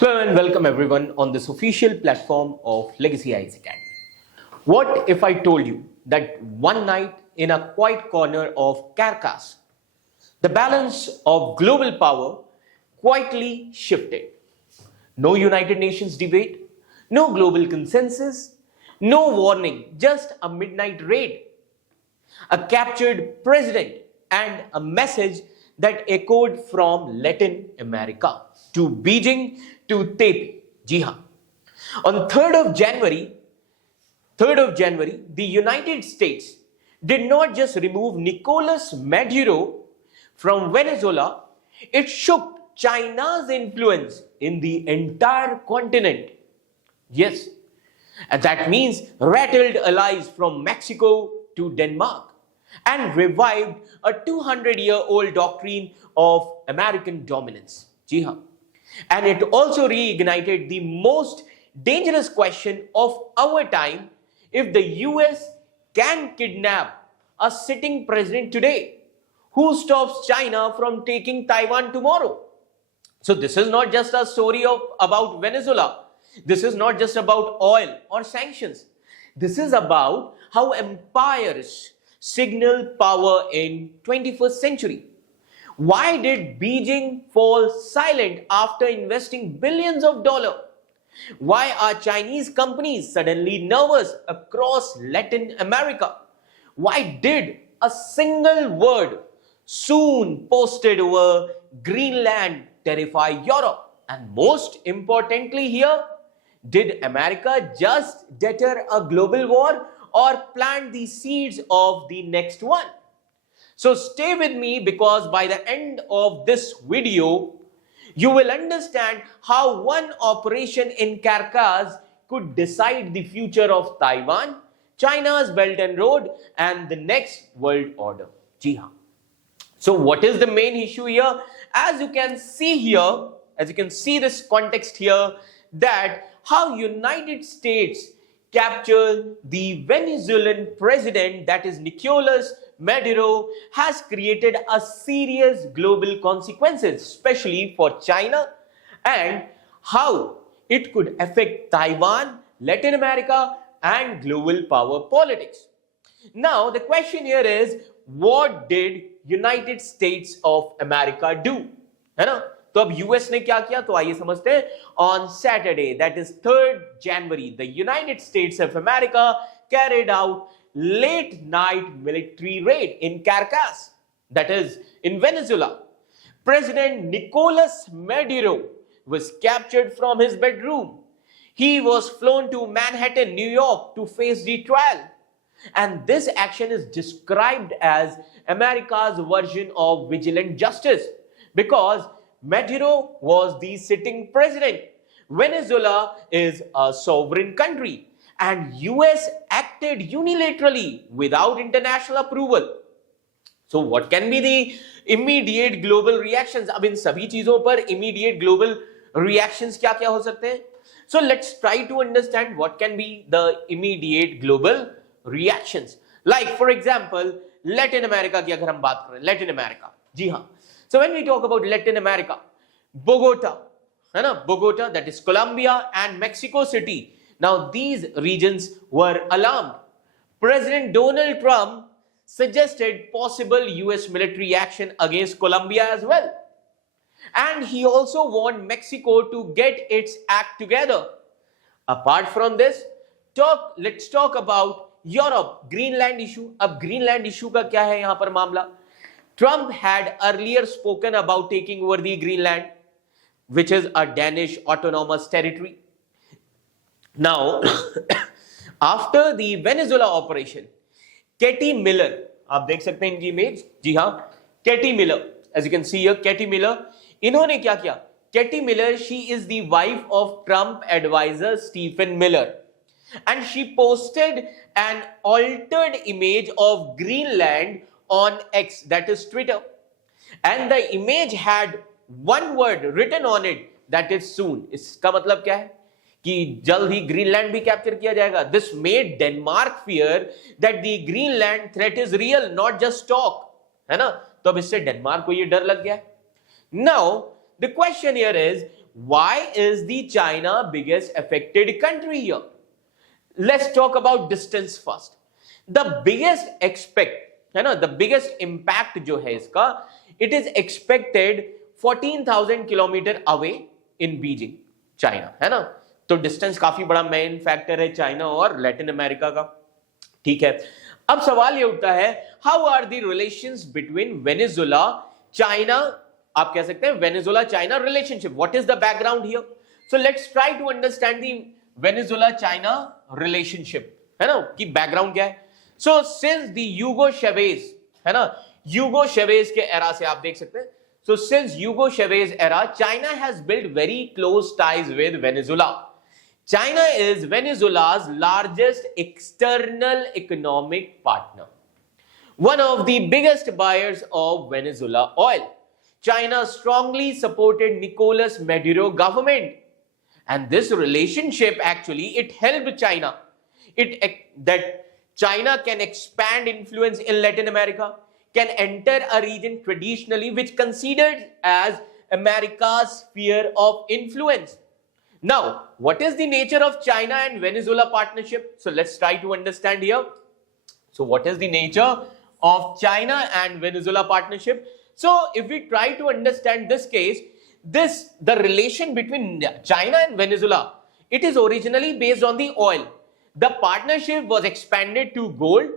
Hello and welcome everyone on this official platform of Legacy Eyes Academy. What if I told you that one night in a quiet corner of Caracas, the balance of global power quietly shifted? No United Nations debate, no global consensus, no warning, just a midnight raid, a captured president, and a message that echoed from Latin America to Beijing to Taipei. Ji haan. On 3rd of January, the United States did not just remove Nicolas Maduro from Venezuela, it shook China's influence in the entire continent. Yes, and that means rattled allies from Mexico to Denmark and revived a 200-year-old doctrine of American dominance. Ji haan. And it also reignited the most dangerous question of our time: if the US can kidnap a sitting president today, who stops China from taking Taiwan tomorrow? So this is not just a story about Venezuela. This is not just about oil or sanctions. This is about how empires signal power in 21st century. Why did Beijing fall silent after investing billions of dollars? Why are Chinese companies suddenly nervous across Latin America? Why did a single word soon posted over Greenland terrify Europe? And most importantly here, did America just deter a global war or plant the seeds of the next one? So stay with me, because by the end of this video, you will understand how one operation in Caracas could decide the future of Taiwan, China's Belt and Road, and the next world order. Ji haan. So what is the main issue here? As you can see here, as you can see this context here, that how United States captured the Venezuelan president, that is Nicolas Maduro, has created a serious global consequences, especially for China, and how it could affect Taiwan, Latin America, and global power politics. Now, the question here is, what did United States of America do? है ना? तो अब US ने क्या किया, तो आइए समझते हैं. On Saturday, that is 3rd January, the United States of America carried out late night military raid in Caracas, that is in Venezuela. President Nicolas Maduro was captured from his bedroom. He was flown to Manhattan, New York to face the trial. And this action is described as America's version of vigilant justice, because Maduro was the sitting president. Venezuela is a sovereign country, and US acted unilaterally without international approval. So what can be the immediate global reactions? अब इन सभी चीजों पर immediate global reactions क्या क्या हो सकते हैं? So let's try to understand what can be the immediate global reactions. Like for example, Latin America की अगर हम बात करें, Latin America, जी हाँ. So when we talk about Latin America, Bogota, है ना, Bogota, that is Colombia, and Mexico City. Now these regions were alarmed. President Donald Trump suggested possible US military action against Colombia as well. And he also warned Mexico to get its act together. Apart from this, let's talk about Europe, Greenland issue. अब Greenland issue का क्या है यहाँ पर मामला? Trump had earlier spoken about taking over the Greenland, which is a Danish autonomous territory. Now, after the Venezuela operation, Katie Miller, आप देख सकते हैं इनकी इमेज, जी हाँ, Katie Miller, as you can see here, Katie Miller, इन्होंने क्या किया? Katie Miller, she is the wife of Trump advisor Stephen Miller, and she posted an altered image of Greenland on X, that is Twitter, and the image had one word written on it, that is soon. इसका मतलब क्या है कि जल्द ही Greenland भी capture किया जाएगा. This made Denmark fear that the Greenland threat is real, not just talk, है ना? तो अब इससे डेनमार्क को ये डर लग गया है. Now the question here is, why is the China biggest affected country here? Let's talk about distance first. The biggest the biggest impact जो है इसका, it is expected 14,000 kilometre away in Beijing, China, है ना? तो distance काफी बड़ा main factor है China और लैटिन अमेरिका का, ठीक है। अब सवाल ये उठता है, how are the relations between Venezuela China, आप कह सकते हैं Venezuela China relationship, what is the background here? So let's try to understand the Venezuela China relationship, है ना, कि बैकग्राउंड क्या है। सो सिंस द यूगो शेवेज, है ना, यूगो शेवेज के एरा से आप देख सकते हैं, so since यूगो शेवेज era China has build very close ties with Venezuela. China is Venezuela's largest external economic partner, one of the biggest buyers of Venezuela oil. China strongly supported Nicolas Maduro government, and this relationship actually it helped China. That China can expand influence in Latin America, can enter a region traditionally which considered as America's sphere of influence. Now, what is the nature of China and Venezuela partnership? So let's try to understand here. So what is the nature of China and Venezuela partnership? So if we try to understand this case, the relation between China and Venezuela, it is originally based on the oil. The partnership was expanded to gold.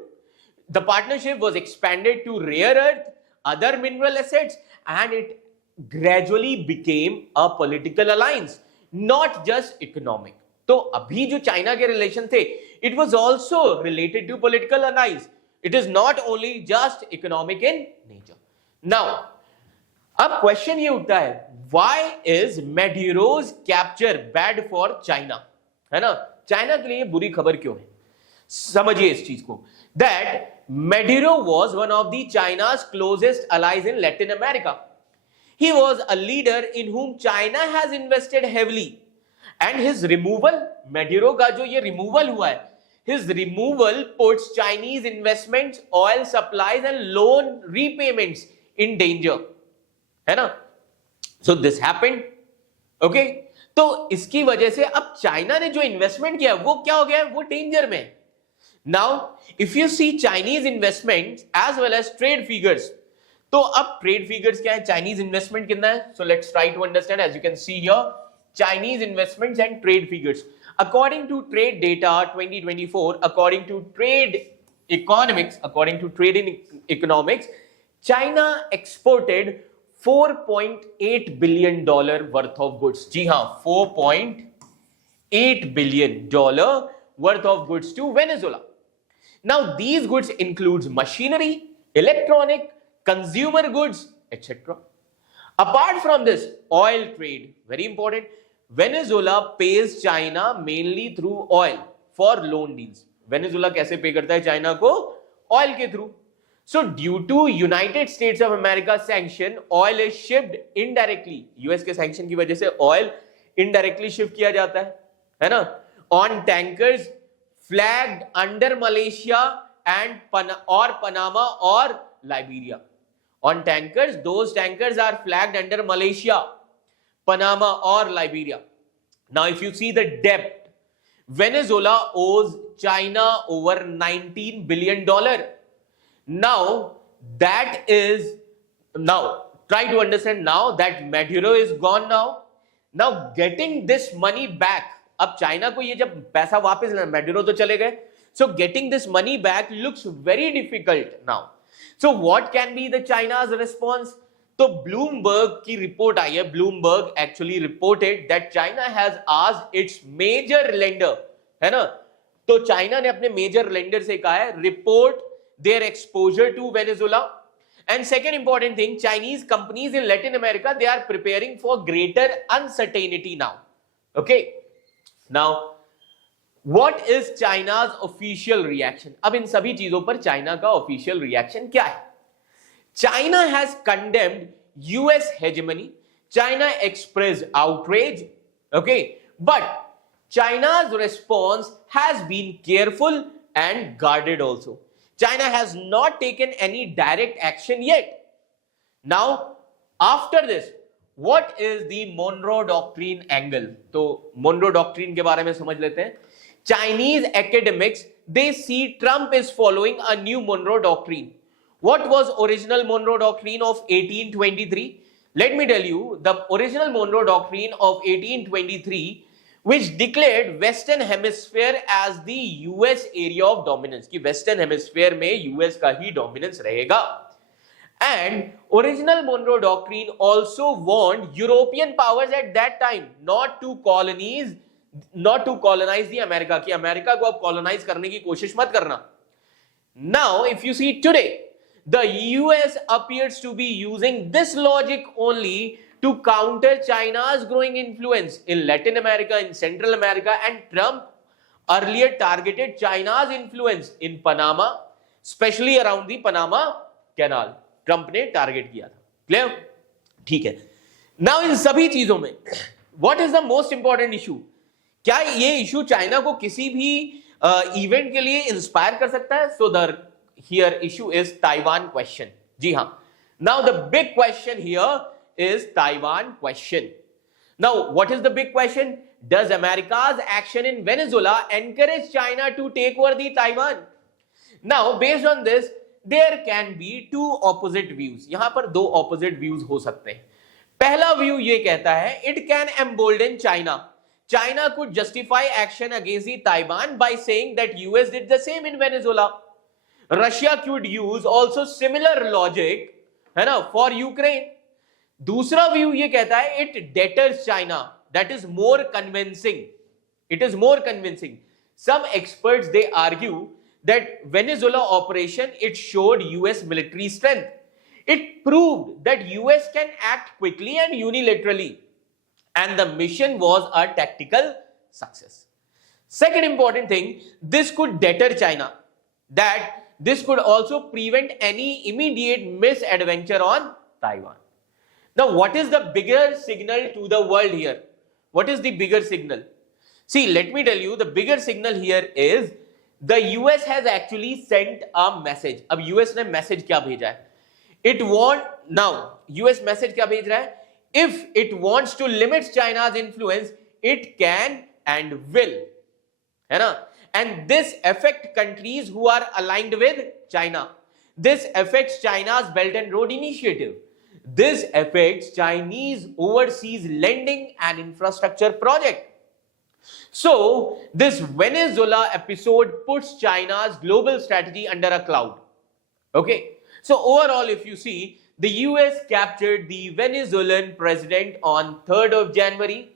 The partnership was expanded to rare earth, other mineral assets, and it gradually became a political alliance. Not just economic. तो अभी जो China के relation थे, it was also related to political alliance. It is not only just economic in nature. Now, अब question ये उठता है, why is Maduro's capture bad for China? है ना, चाइना के लिए बुरी खबर क्यों है? समझिए इस चीज को. That Maduro was one of the China's closest allies in Latin America. He was a leader in whom China has invested heavily, and his removal, Maduro का जो ये removal हुआ है, his removal puts Chinese investments, oil supplies and loan repayments in danger, है ना? So this happened, okay? तो इसकी वजह से अब चाइना ने जो इन्वेस्टमेंट किया वो क्या हो गया है, वो डेंजर में. Now, if you see Chinese investments as well as trade figures, तो अब ट्रेड फिगर्स क्या है, चाइनीज इन्वेस्टमेंट कितना है? So let's try to understand. As you can see here, Chinese investments and trade figures according to trade data 2024, according to trade economics, China exported $4.8 billion worth of goods. जी हां, $4.8 billion worth of goods to Venezuela. Now these goods includes machinery, electronic, consumer goods, etc. Apart from this, oil trade, very important. Venezuela pays China mainly through oil for loan deals. Venezuela कैसे पे करता है China को? Oil के through. So due to United States of America sanction, oil is shipped indirectly. US के sanction की वजह से oil indirectly shift किया जाता है ना? On tankers flagged under Malaysia and Panama or Liberia. On tankers, those tankers are flagged under Malaysia, Panama or Liberia. Now if you see the debt, Venezuela owes China over $19 billion. Now try to understand now that Maduro is gone now. Now getting this money back, अब China को ये जब पैसा वापस लेना, मैड्यूरो तो चले गए, so getting this money back looks very difficult now. So what can be the China's response? तो Bloomberg की रिपोर्ट आई है. Bloomberg actually reported that China has asked its major lender, है ना, तो चाइना ने अपने मेजर लेंडर से कहा है report their exposure to Venezuela. And second important thing, Chinese companies in Latin America, they are preparing for greater uncertainty now. Okay, now What is China's official reaction? अब इन सभी चीजों पर China का official reaction क्या है? China has condemned US hegemony. China expressed outrage. Okay, but China's response has been careful and guarded also. China has not taken any direct action yet. Now, after this, What is the Monroe Doctrine angle? तो Monroe Doctrine के बारे में समझ लेते हैं. Chinese academics, they see Trump is following a new Monroe Doctrine. What was original Monroe Doctrine of 1823? Let me tell you, the original Monroe Doctrine of 1823, which declared Western Hemisphere as the US area of dominance, कि Western Hemisphere में US का ही dominance रहेगा. And original Monroe Doctrine also warned European powers at that time not to colonize the America, कि America को अब colonize करने की कोशिश मत करना. Now, if you see today, the US appears to be using this logic only to counter China's growing influence in Latin America, in Central America, and Trump earlier targeted China's influence in Panama, especially around the Panama Canal. Trump ने target किया था. Clear? ठीक है. Now in सभी चीजों में what is the most important issue? क्या ये इशू चाइना को किसी भी इवेंट के लिए इंस्पायर कर सकता है? So the here issue is Taiwan question. जी हां. Now the big question here is Taiwan question. Now what is the big question? Does America's action in Venezuela encourage China to take over the Taiwan? Now based on this there can be two opposite views. यहां पर दो opposite views हो सकते हैं. पहला view ये कहता है it can embolden China. China could justify action against the Taiwan by saying that US did the same in Venezuela. Russia could use also similar logic, है ना, for Ukraine. दूसरा व्यू ये कहता है it deters China. That is more convincing. It is more convincing. Some experts they argue that Venezuela operation, it showed US military strength. It proved that US can act quickly and unilaterally, and the mission was a tactical success. Second important thing, this could deter China, that this could also prevent any immediate misadventure on Taiwan. Now, what is the bigger signal to the world here? What is the bigger signal? See, let me tell you, the bigger signal here is the US has actually sent a message. अब US ने message क्या भेजा है? It want now US message क्या भेज रहा है? If it wants to limit China's influence, it can and will, है ना? And this affect countries who are aligned with China. This affects China's Belt and Road Initiative. This affects Chinese overseas lending and infrastructure project. So, this Venezuela episode puts China's global strategy under a cloud. Okay. So, overall, if you see, the US captured the Venezuelan president on 3rd of January.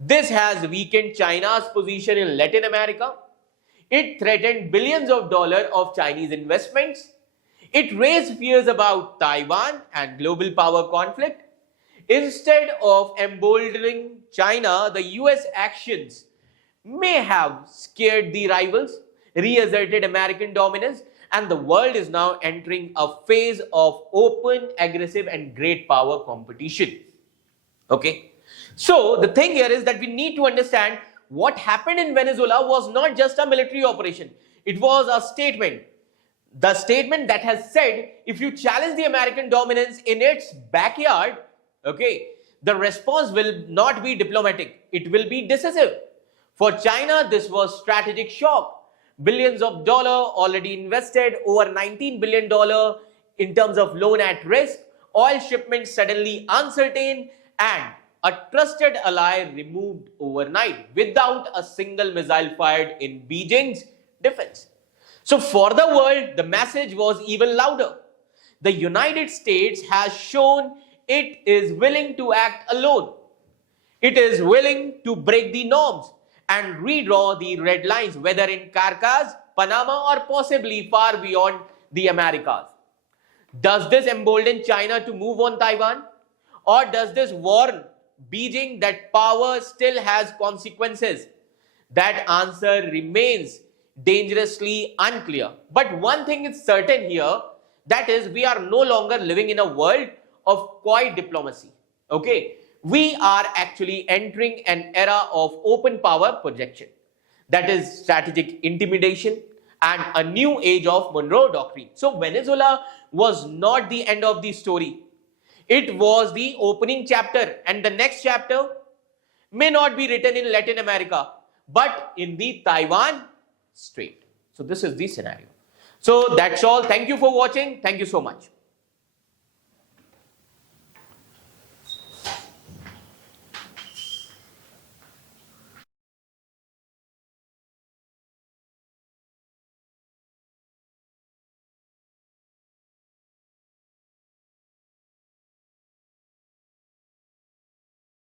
This has weakened China's position in Latin America. It threatened billions of dollars of Chinese investments. It raised fears about Taiwan and global power conflict. Instead of emboldening China, the US actions may have scared the rivals, reasserted American dominance, and the world is now entering a phase of open, aggressive, and great power competition. Okay? So, the thing here is that we need to understand what happened in Venezuela was not just a military operation. It was a statement. The statement that has said, if you challenge the American dominance in its backyard, okay, the response will not be diplomatic. It will be decisive. For China, this was strategic shock. Billions of dollars already invested, over $19 billion in terms of loan at risk, oil shipments suddenly uncertain, and a trusted ally removed overnight without a single missile fired in Beijing's defense. So for the world, the message was even louder. The United States has shown it is willing to act alone. It is willing to break the norms and redraw the red lines, whether in Caracas, Panama, or possibly far beyond the Americas. Does this embolden China to move on Taiwan? Or does this warn Beijing that power still has consequences? That answer remains dangerously unclear. But one thing is certain here, that is, we are no longer living in a world of quiet diplomacy. Okay? We are actually entering an era of open power projection. That is strategic intimidation and a new age of Monroe Doctrine. So Venezuela was not the end of the story. It was the opening chapter, and the next chapter may not be written in Latin America, but in the Taiwan Strait. So this is the scenario. So that's all. Thank you for watching. Thank you so much.